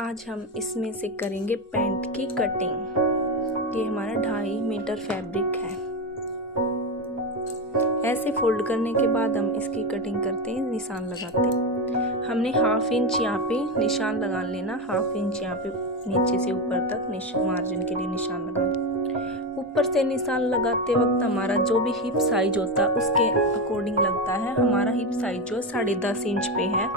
आज हम इसमें से करेंगे पैंट की कटिंग। ये हमारा 2.5 मीटर फैब्रिक है। ऐसे फोल्ड करने के बाद हम इसकी कटिंग करते हैं, निशान लगाते हैं। हमने 1/2 इंच यहाँ पे निशान लगा लेना, 1/2 इंच यहाँ पे नीचे से ऊपर तक मार्जिन के लिए निशान लगाना। ऊपर से निशान लगाते वक्त हमारा जो भी हिप साइज होता है उसके अकॉर्डिंग लगता है। हमारा हिप साइज जो है 10.5 इंच पे है।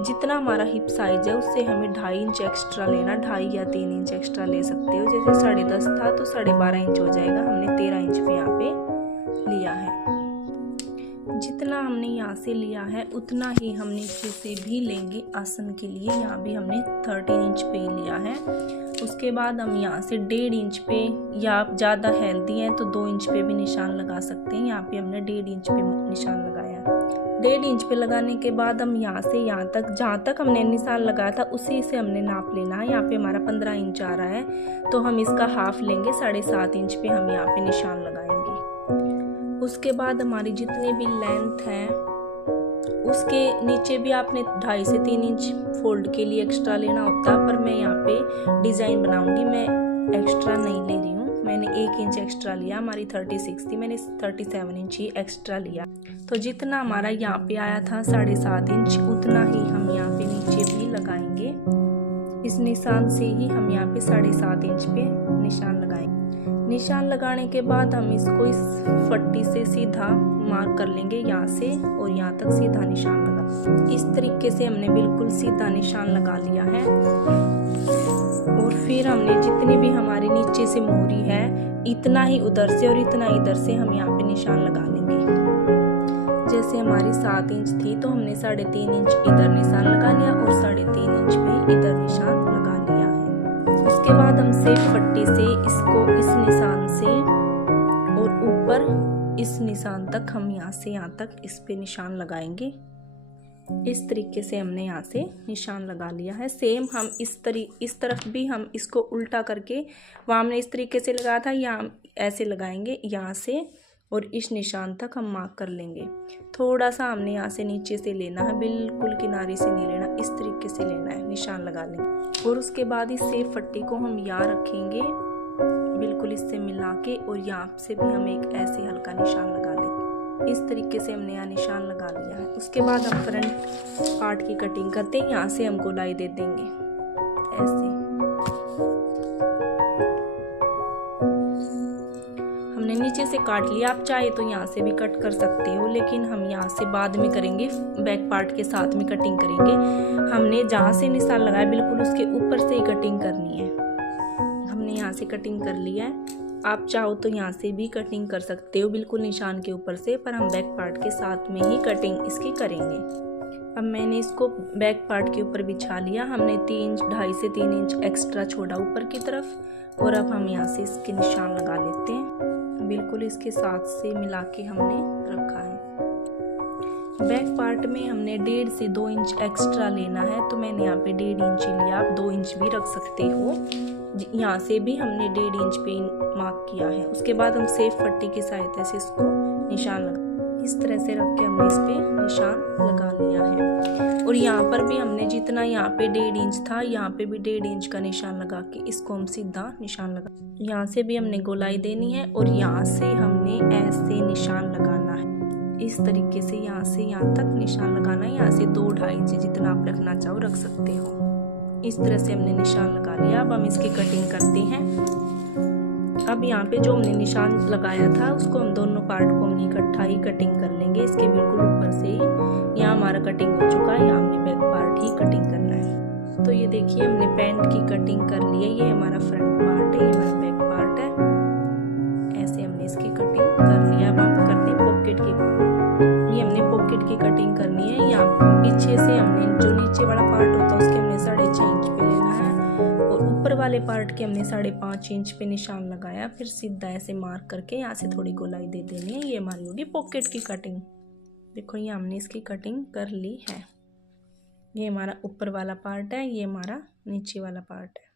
जितना हमारा हिप साइज है उससे हमें 2.5 इंच एक्स्ट्रा लेना, 2.5 या 3 इंच एक्स्ट्रा ले सकते हो। जैसे 10.5 था तो 12.5 इंच हो जाएगा। हमने 13 इंच पे यहाँ पे लिया है। जितना हमने यहाँ से लिया है उतना ही हम नीचे से भी लेंगे आसन के लिए। यहाँ भी हमने 13 इंच पे लिया है। उसके बाद हम यहाँ से 1.5 इंच पे, या आप ज़्यादा हेल्दी हैं तो 2 इंच पे भी निशान लगा सकते हैं। यहाँ पे हमने 1.5 इंच पे निशान लगाया। 1.5 इंच पे लगाने के बाद हम यहाँ से यहाँ तक, जहाँ तक हमने निशान लगाया था उसी से हमने नाप लेना है। यहाँ पे हमारा 15 इंच आ रहा है तो हम इसका हाफ लेंगे, 7.5 इंच पे हम यहाँ पे निशान लगाएंगे। उसके बाद हमारी जितनी भी लेंथ है उसके नीचे भी आपने 2.5 से 3 इंच फोल्ड के लिए एक्स्ट्रा लेना होता है, पर मैं यहाँ पे डिज़ाइन बनाऊंगी, मैं एक्स्ट्रा नहीं ले रही हूँ। मैंने 1 इंच एक्स्ट्रा लिया, हमारी 36 थी, मैंने 37 इंच ही एक्स्ट्रा लिया। तो जितना हमारा यहाँ पे आया था 7.5 इंच, उतना ही हम यहाँ पे नीचे भी लगाएंगे। इस निशान से ही हम यहाँ पे 7.5 इंच पे निशान लगाएंगे। निशान लगाने के बाद हम इसको इस पट्टी से सीधा मार्क कर लेंगे, यहाँ से और यहाँ तक सीधा निशान लगा। इस तरीके से हमने बिल्कुल सीधा निशान लगा लिया है। और फिर हमने जितनी भी हमारी नीचे से मोहरी है इतना ही उधर से और इतना इधर से हम यहाँ पे निशान लगा लेंगे। जैसे हमारी 7 इंच थी तो हमने 3.5 इंच इधर निशान लगा लिया और 3.5 इंच पे इधर निशान लगा लिया है। उसके बाद हम सेफ पट्टी से इसको इस निशान से और ऊपर इस निशान तक, हम यहाँ से यहाँ तक इस पे निशान लगाएंगे। इस तरीके से हमने यहाँ से निशान लगा लिया है। सेम हम इस तरफ भी हम इसको उल्टा करके, वहाँ हमने इस तरीके से लगाया था, यहाँ ऐसे लगाएंगे यहाँ से और इस निशान तक हम मार्क कर लेंगे। थोड़ा सा हमने यहाँ से नीचे से लेना है, बिल्कुल किनारे से नहीं लेना, इस तरीके से लेना है, निशान लगा लेंगे। और उसके बाद इस सेफ पट्टी को हम यहाँ रखेंगे, बिल्कुल इससे मिला के, और यहाँ से भी हम एक ऐसे हल्का निशान लगा लेंगे। इस तरीके से हमने यहाँ निशान लगा लिया है। उसके बाद हम फ्रंट पार्ट की कटिंग करते हैं। यहाँ से हम गोलाई दे देंगे ऐसे। हमने नीचे से काट लिया, आप चाहे तो यहाँ से भी कट कर सकते हो, लेकिन हम यहाँ से बाद में करेंगे, बैक पार्ट के साथ में कटिंग करेंगे। हमने जहाँ से निशान लगाया बिल्कुल उसके ऊपर से ही कटिंग करनी है। हमने यहाँ से कटिंग कर लिया है, आप चाहो तो यहाँ से भी कटिंग कर सकते हो बिल्कुल निशान के ऊपर से, पर हम बैक पार्ट के साथ में ही कटिंग इसकी करेंगे। अब मैंने इसको बैक पार्ट के ऊपर बिछा लिया। हमने 2.5 से 3 इंच एक्स्ट्रा छोड़ा ऊपर की तरफ, और अब हम यहाँ से इसके निशान लगा लेते हैं। बिल्कुल इसके साथ से मिला के हमने रखा है। बैक पार्ट में हमने 1.5 से 2 इंच एक्स्ट्रा लेना है, तो मैंने यहाँ पे 1.5 इंच लिया, आप 2 इंच भी रख सकते हो। यहाँ से भी हमने 1.5 इंच पे मार्क किया है। उसके बाद हम सेफ पट्टी की सहायता से इसको निशान लगा, इस तरह से रख के हमने इस पे निशान लगा लिया है। और यहाँ पर भी हमने जितना यहाँ पे 1.5 इंच था, यहाँ पे भी 1.5 इंच का निशान लगा के इसको हम सीधा निशान लगा। यहाँ से भी हमने गोलाई देनी है और यहाँ से हमने ऐसे निशान लगाना है। इस तरीके से यहाँ से यहाँ तक निशान लगाना है। यहाँ से 2-2.5 इंच जितना आप रखना चाहो रख सकते हो। इस तरह से हमने निशान लगा लिया। अब हम इसकी कटिंग करते हैं। अब यहाँ पे जो हमने निशान लगाया था उसको हम दोनों पार्ट को हमने इकट्ठा ही कटिंग कर लेंगे। इसके बिल्कुल ऊपर से ही यहाँ हमारा कटिंग हो चुका है, यहाँ हमने बैक पार्ट ही कटिंग करना है। तो ये देखिए हमने पैंट की कटिंग कर ली है। ये हमारा फ्रंट पार्ट है, ये हमारा बैक पार्ट है। ऐसे हमने इसकी कटिंग कर लिया। अब हम करते हैं पॉकेट की। ये हमने पॉकेट की कटिंग करनी है। यहाँ पीछे से हमने जो नीचे वाला पार्ट होता है उसके हमने 6.5 इंच पे लेना है, और ऊपर वाले पार्ट के हमने 5.5 इंच पे निशान लगाया। फिर सीधा ऐसे मार्क करके यहाँ से थोड़ी गोलाई दे देनी है। ये हमारी होगी पॉकेट की कटिंग। देखो ये हमने इसकी कटिंग कर ली है। ये हमारा ऊपर वाला पार्ट है, ये हमारा नीचे वाला पार्ट है।